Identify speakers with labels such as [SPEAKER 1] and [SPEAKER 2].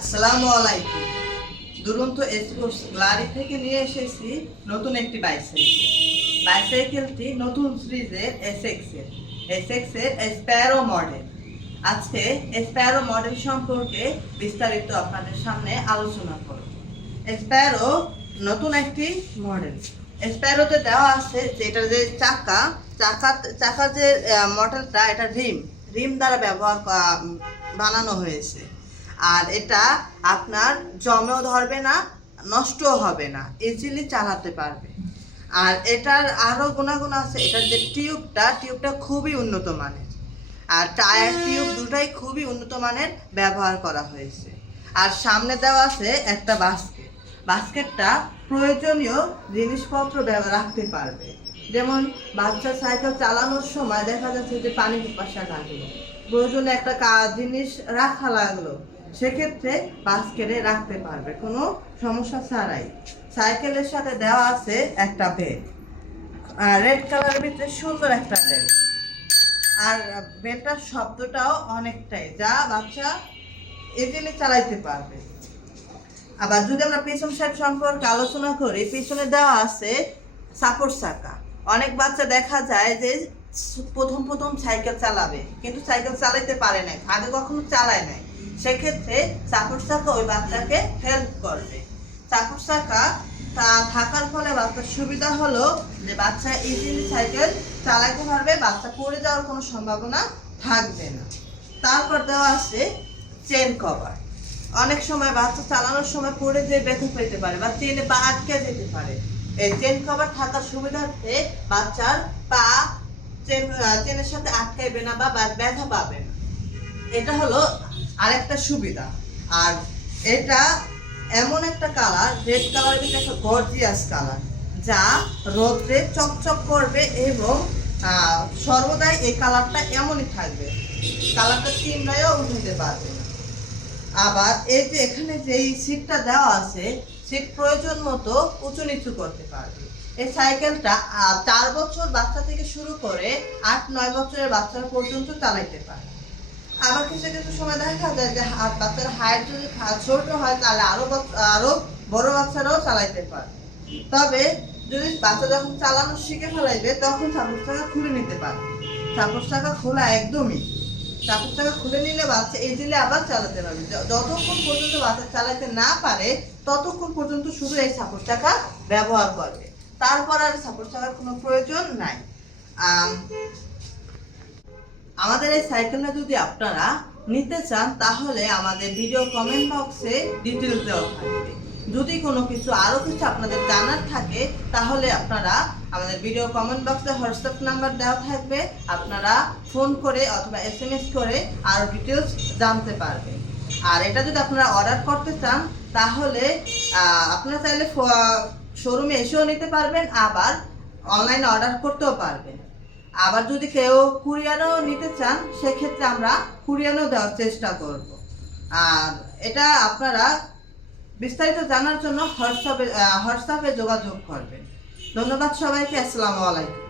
[SPEAKER 1] আসসালামু আলাইকুম। দুরন্ত এক্সপোর্টস গ্লারি থেকে নিয়ে এসেছি নতুন একটি বাইসাইকেল। বাইসাইকেলটি নতুন সিরিজের এসএক্স এর। এসএক্স এর স্প্যারো মডেল আজকে স্প্যারো মডেল সম্পর্কে বিস্তারিত আপনাদের সামনে আলোচনা করব। স্প্যারো নতুন একটি মডেল স্প্যারোতে দেওয়া আছে যে এটার যে চাকা চাকা চাকার যে মডেলটা এটা রিম। রিম দ্বারা ব্যবহার বানানো হয়েছে। আর এটা আপনার জমেও ধরবে না, নষ্টও হবে না ইজিলি চালাতে পারবে। আর এটার আরও গুণাগুণ আছে, এটার যে টিউবটা টিউবটা খুবই উন্নত মানের। আর টায়ার টিউব দুটাই খুবই উন্নত মানের ব্যবহার করা হয়েছে। আর সামনে দেওয়া আছে একটা বাস্কেট বাস্কেটটা প্রয়োজনীয় জিনিসপত্র রাখতে পারবে। যেমন বাচ্চা সাইকেল চালানোর সময় দেখা যাচ্ছে যে পানি পিপাসা লাগল প্রয়োজনে একটা জিনিস রাখা লাগল। সেক্ষেত্রে বাস্কেটে রাখতে পারবে, কোনো সমস্যা ছাড়াই। সাইকেলের সাথে দেওয়া আছে একটা বেড রেড কালারের ভিতরে সুন্দর একটা বেড আর বেডটার শব্দটাও অনেকটাই, যা বাচ্চা ইজিলি চালাইতে পারবে। আবার যদি আমরা পেছন সাইড সম্পর্কে আলোচনা করি, পেছনে দেওয়া আছে সাপোর্ট চাকা। অনেক বাচ্চা দেখা যায় যে প্রথম প্রথম সাইকেল চালাবে, কিন্তু সাইকেল চালাইতে পারে না আগে কখনো চালায় নাই। সেক্ষেত্রে সাপোর্ট চাকা ওই বাচ্চাকে হেল্প করবে। সাপোর্ট চাকা তা থাকার ফলে বাচ্চার সুবিধা হলো যে বাচ্চা ইজিলি সাইকেল চালাতে পারবে, বাচ্চা পড়ে যাওয়ার কোনো সম্ভাবনা থাকবে না। তারপর দেওয়া আছে চেন কভার অনেক সময় বাচ্চা চালানোর সময় পড়ে যে ব্যথা পেতে পারে বা চেনে পা আটকে যেতে পারে। এই চেন কভার থাকার সুবিধার্থে বাচ্চার পা চেন চেনের সাথে আটকাইবে না বা- ব্যথা পাবে না। এটা হলো আরেকটা সুবিধা। আর এটা এমন একটা কালার রেড কালার ভিতরে একটা গর্জিয়াস কালার যা রোদ্রে চকচক করবে এবং সর্বদাই এই কালারটা এমনই থাকবে। কালারটা চিন্তায়ও উঠাতে পারবে না। আবার এই যে এখানে যেই সিটটা দেওয়া আছে সিট প্রয়োজন মতো উঁচু নিচু করতে পারবে। এই সাইকেলটা চার বছর বাচ্চা থেকে শুরু করে আট নয় বছরের বাচ্চা পর্যন্ত চালাইতে পারে আবার কিছু কিছু সময় দেখা যায় যে বাচ্চার হাইট যদি ছোট হয়, তাহলে আরও আরও বড় বাচ্চারাও চালাইতে পারে। তবে যদি বাচ্চা যখন চালানো শিখে ফেলাইবে, তখন চাপড় চাকা খুলে নিতে পারে। চাপড় চাকা খোলা একদমই। চাপড় চাকা খুলে নিলে বাচ্চা এই দিলে আবার চালাতে পারবে। যতক্ষণ পর্যন্ত বাচ্চা চালাতে না পারে, ততক্ষণ পর্যন্ত শুধু এই চাপড় চাকা ব্যবহার করবে। তারপর আর চাপড় চাকার কোনো প্রয়োজন নাই। আমাদের এই সাইকেলটা যদি আপনারা নিতে চান, তাহলে আমাদের ভিডিও কমেন্ট বক্সে ডিটেলস দেওয়া থাকবে। যদি কোনো কিছু আরও কিছু আপনাদের জানার থাকে, তাহলে আপনারা আমাদের ভিডিও কমেন্ট বক্সে হোয়াটসঅ্যাপ নাম্বার দেওয়া থাকবে। আপনারা ফোন করে অথবা এস এম এস করে আরও ডিটেলস জানতে পারবেন। আর এটা যদি আপনারা অর্ডার করতে চান, তাহলে আপনারা চাইলে শোরুমে এসেও নিতে পারবেন, আবার অনলাইনে অর্ডার করতেও পারবেন। আবার যদি কেউ কুরিয়ানো নিতে চান, সেক্ষেত্রে আমরা কুরিয়ানো দেওয়ার চেষ্টা করব। আর এটা আপনারা বিস্তারিত জানার জন্য হোয়াটসঅ্যাপে হোয়াটসঅ্যাপে যোগাযোগ করবেন। ধন্যবাদ সবাইকে, আসসালামু আলাইকুম।